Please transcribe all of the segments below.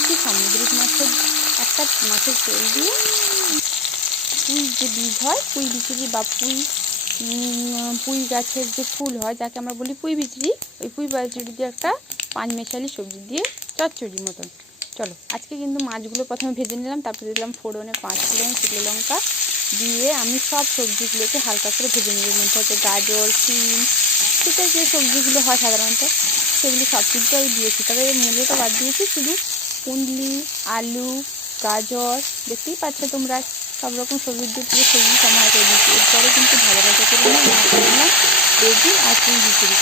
একটু সামুদ্রিক মাছের একটা মাছের তেল দিয়ে পুঁই যে বীজ হয়, পুঁই বিচুরি বা পুঁই গাছের যে ফুল হয় যাকে আমরা বলি পুঁই বিচুরি, ওই পুঁই বিচুরি দিয়ে একটা পাঁচমেশালি সবজি দিয়ে চচ্চড়ির মতন। চলো আজকে কিন্তু মাছগুলো প্রথমে ভেজে নিলাম, তারপরে দিলাম ফোড়নে 5 ফোড়ন, শুকনো লঙ্কা দিয়ে আমি সব সবজিগুলোকে হালকা করে ভেজে নিই। এর মধ্যে হচ্ছে গাজর, সিম, শীতের যে সবজিগুলো হয় সাধারণত সেগুলি সব কিছু আমি দিয়েছি, তবে মূলোটা বাদ দিয়েছি। শুধু কুঁদলি, আলু, গাজর দেখতেই পাচ্ছ তোমরা, সব রকম সবজি দিয়ে পুরো সবজি সমাহার করে দিয়েছি। এরপরে কিন্তু ভাজা ভাজা করে নিলাম বেগুন আর পুঁই বিচুরি,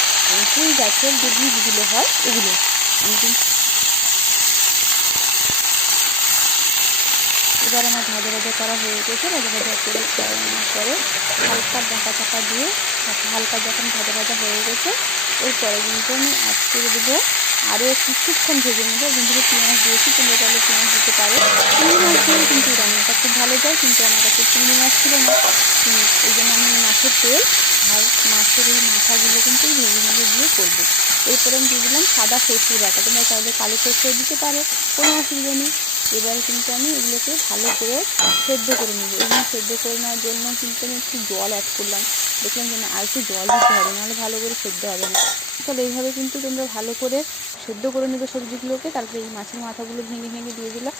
পুঁই গাছের যে বীজগুলো হয় ওগুলো আমি কিন্তু এবার আমার ভাজা ভাজা করা হয়ে গেছে। ভাজা ভাজা করে পরে হালকা ঢাকা চাপা দিয়ে হালকা যখন ভাজা ভাজা হয়ে গেছে এরপরে কিন্তু আমি অ্যাড করে দেবো আরও কিছুক্ষণ ভেজে নেবো। কিন্তু পেঁয়াজ দিয়েছি, তোমরা তাহলে পেঁয়াজ দিতে পারো। চিংড়ি মাছ দিয়ে কিন্তু রান্নাটা খুব ভালো যায়, কিন্তু আমার কাছে চিংড়ি মাছ ছিল না, এই জন্য আমি মাছের তেল আর মাছের এই মাথাগুলো কিন্তু ভেজে ভেজে দিয়ে করবো। এরপরে আমি দিয়ে দিলাম সাদা সরষের বাটা, তোমরা তাহলে কালো সরষেও দিতে পারো, কোনো অসুবিধা নেই। এবারে কিন্তু আমি এগুলোকে ভালো করে সেদ্ধ করে নেবো এবং সেদ্ধ করে নেওয়ার জন্য কিন্তু আমি একটু জল অ্যাড করলাম। দেখলাম যে না আর একটু জল দিতে হবে, নাহলে ভালো করে সেদ্ধ হবে না। তাহলে এইভাবে কিন্তু তোমরা ভালো করে সেদ্ধ করে নেবে সবজিগুলোকে। তারপরে এই মাছের মাথাগুলো ভেঙে ভেঙে দিয়ে দিলাম।